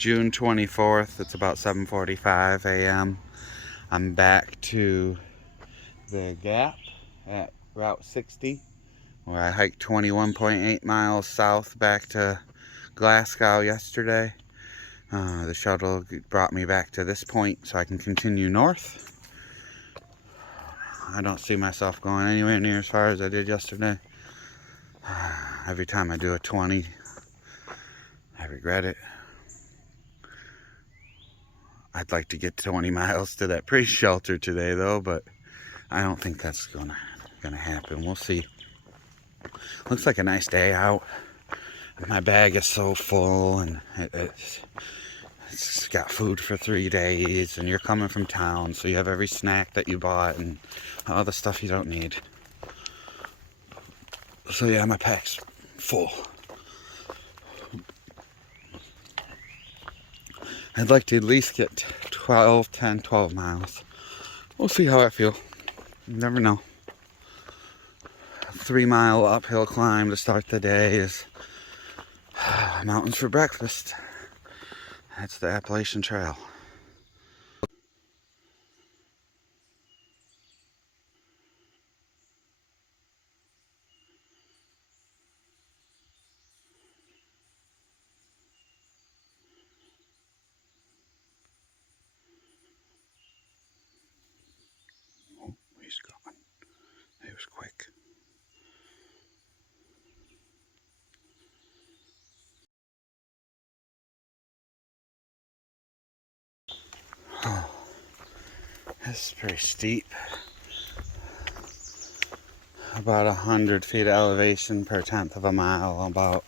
June 24th. It's about 7:45 a.m. I'm back to the Gap at Route 60, where I hiked 21.8 miles south back to Glasgow yesterday. The shuttle brought me back to this point so I can continue north. I don't see myself going anywhere near as far as I did yesterday. Every time I do a 20, I regret it. I'd like to get 20 miles to that pre-shelter today though, but I don't think that's gonna happen. We'll see. Looks like a nice day out. My bag is so full, and it's got food for 3 days, and you're coming from town, so you have every snack that you bought and all the stuff you don't need. So yeah, my pack's full. I'd like to at least get 10, 12 miles. We'll see how I feel. You never know. A 3-mile uphill climb to start the day is mountains for breakfast. That's the Appalachian Trail. Oh, he's going. He was quick. Oh, this is pretty steep. About 100 feet of elevation per 1/10 of a mile, about.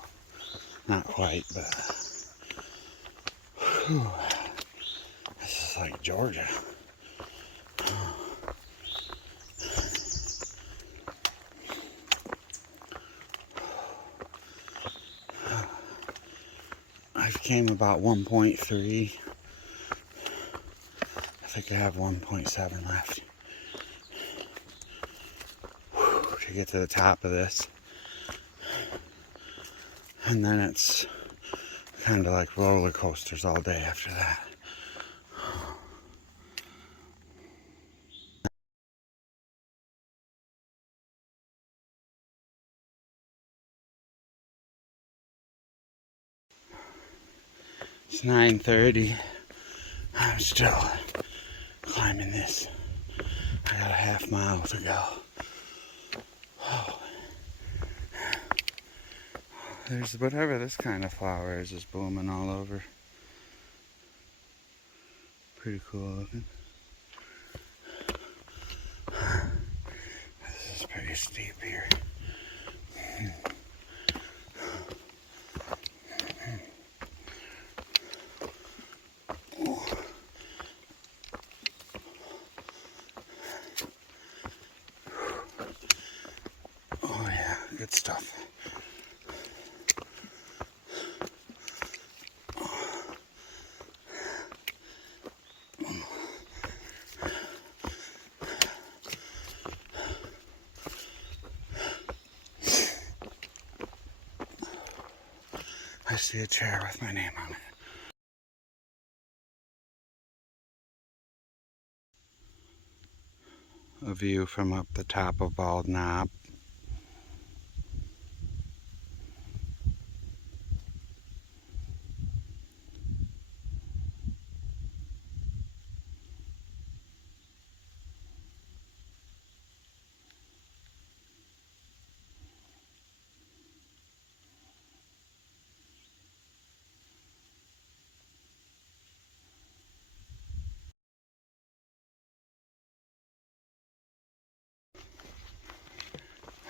Not quite, but whew, this is like Georgia. I've came about 1.3. I think I have 1.7 left. Whew, to get to the top of this. And then it's kind of like roller coasters all day after that. It's 9:30. I'm still climbing this. I got a half mile to go. Oh. There's whatever this kind of flower is just blooming all over. Pretty cool looking. This is pretty steep here. Oh yeah, good stuff. I see a chair with my name on it. A view from up the top of Bald Knob.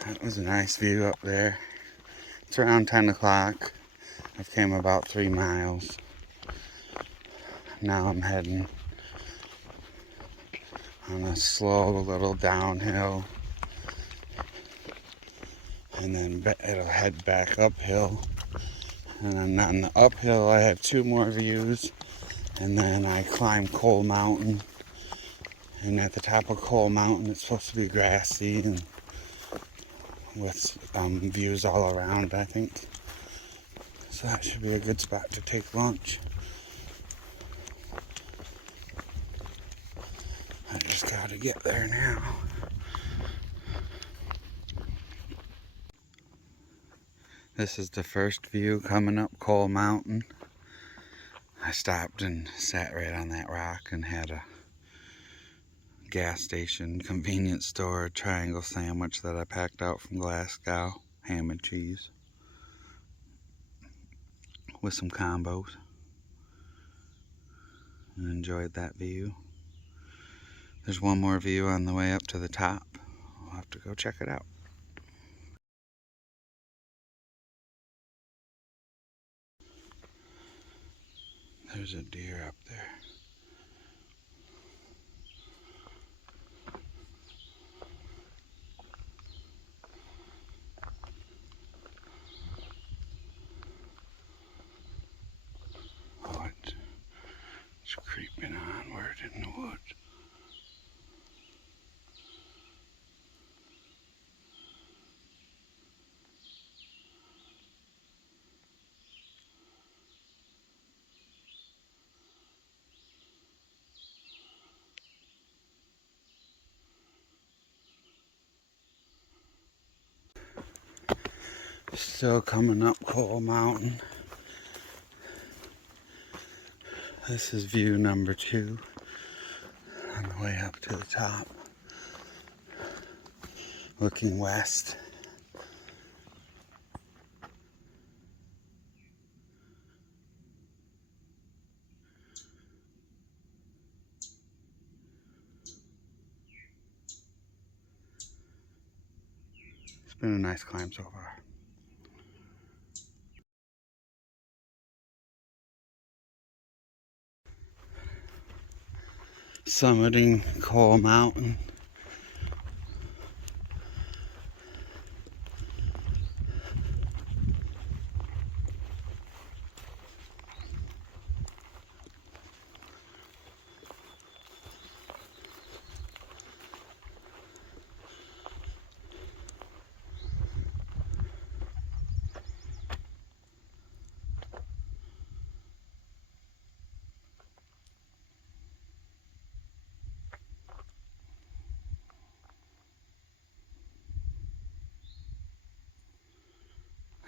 That was a nice view up there. It's around 10 o'clock. I've came about 3 miles. Now I'm heading on a slow little downhill. And then it'll head back uphill. And then on the uphill I have 2 more views. And then I climb Coal Mountain. And at the top of Coal Mountain it's supposed to be grassy and with views all around, I think. So that should be a good spot to take lunch. Just gotta get there now. This is the first view coming up Coal Mountain. I stopped and sat right on that rock and had a gas station, convenience store, triangle sandwich that I packed out from Glasgow, ham and cheese, with some combos, and enjoyed that view. There's one more view on the way up to the top. I'll have to go check it out. There's a deer up there. Oh, it's creeping onward in the woods. Still coming up Coal Mountain. This is view number 2 on the way up to the top. Looking west. It's been a nice climb so far. Summiting Coal Mountain.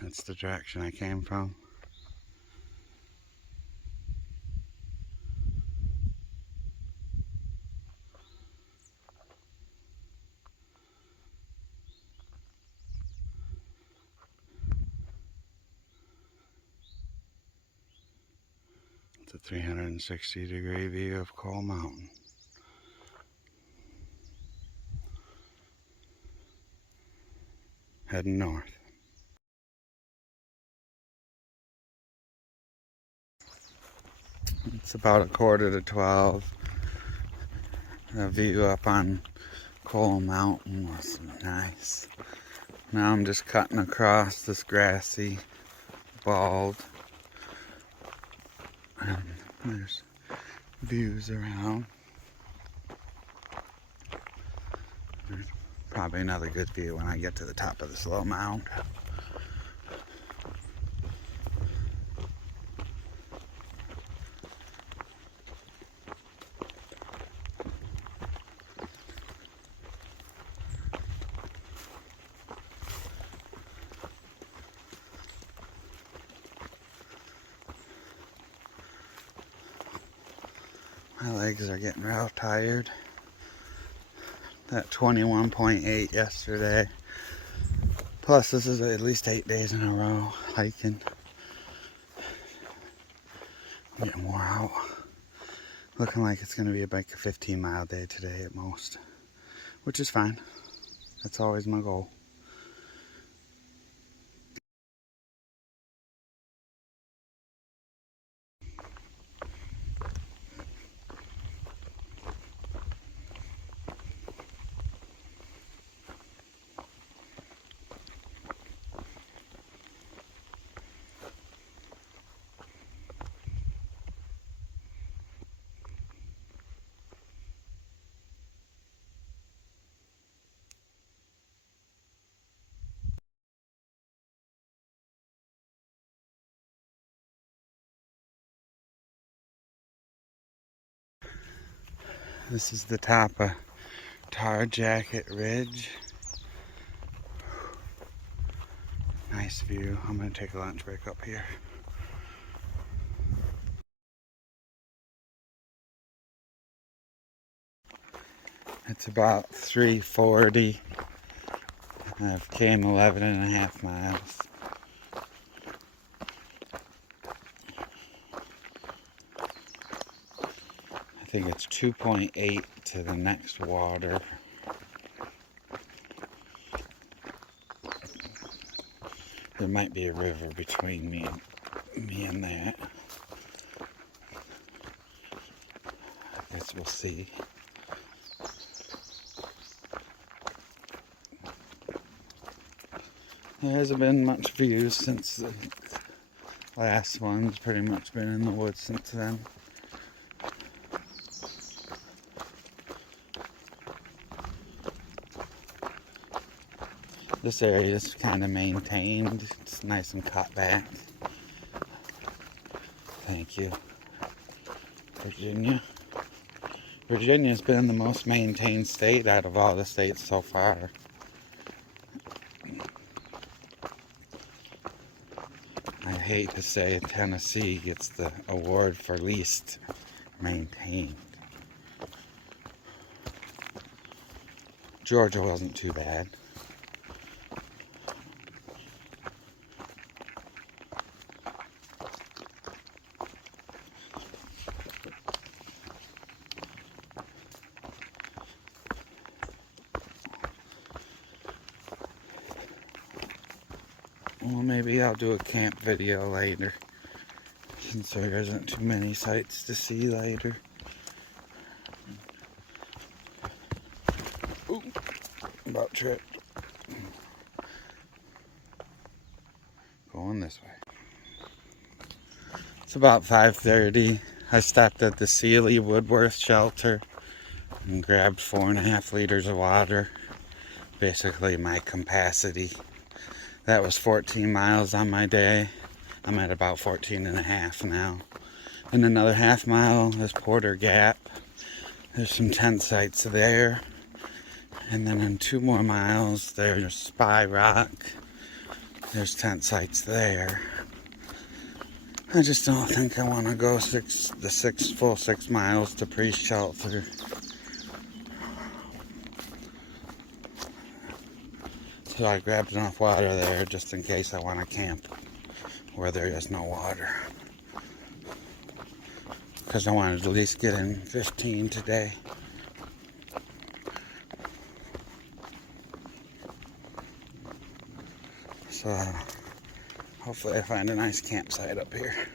That's the direction I came from. It's a 360-degree view of Coal Mountain. Heading north. It's about 11:45. The view up on Coal Mountain was nice. Now I'm just cutting across this grassy bald, and there's views around. There's probably another good view when I get to the top of this little mound. My legs are getting real tired. That 21.8 yesterday. Plus this is at least 8 days in a row hiking. I'm getting wore out. Looking like it's going to be like a 15-mile day today at most. Which is fine. That's always my goal. This is the top of Tar Jacket Ridge. Nice view. I'm gonna take a lunch break up here. It's about 3:40. I've came 11.5 miles. I think it's 2.8 to the next water. There might be a river between me and that. I guess we'll see. There hasn't been much views since the last one's pretty much been in the woods since then. This area is kind of maintained. It's nice and cut back. Thank you, Virginia. Virginia's been the most maintained state out of all the states so far. I hate to say Tennessee gets the award for least maintained. Georgia wasn't too bad. Well, maybe I'll do a camp video later, since there isn't too many sights to see later. Ooh, about tripped. Going this way. It's about 5:30. I stopped at the Sealy Woodworth shelter and grabbed 4.5 liters of water. Basically my capacity. That was 14 miles on my day. I'm at about 14.5 now. And another half mile is Porter Gap. There's some tent sites there. And then in 2 more miles, there's Spy Rock. There's tent sites there. I just don't think I want to go full 6 miles to pre-shelter. So I grabbed enough water there just in case I want to camp where there is no water. Because I wanted to at least get in 15 today. So hopefully I find a nice campsite up here.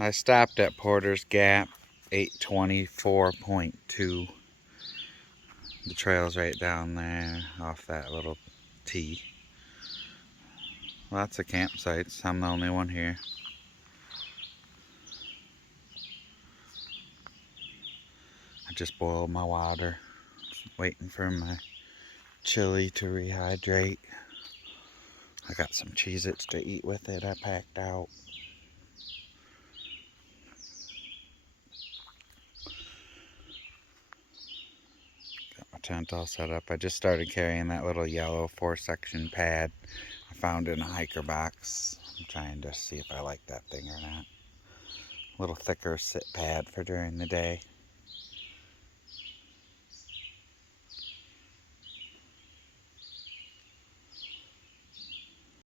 I stopped at Porter's Gap, 824.2. The trail's right down there off that little T. Lots of campsites. I'm the only one here. I just boiled my water, waiting for my chili to rehydrate. I got some Cheez-Its to eat with it I packed out. Tent all set up. I just started carrying that little yellow 4-section pad I found in a hiker box. I'm trying to see if I like that thing or not. A little thicker sit pad for during the day.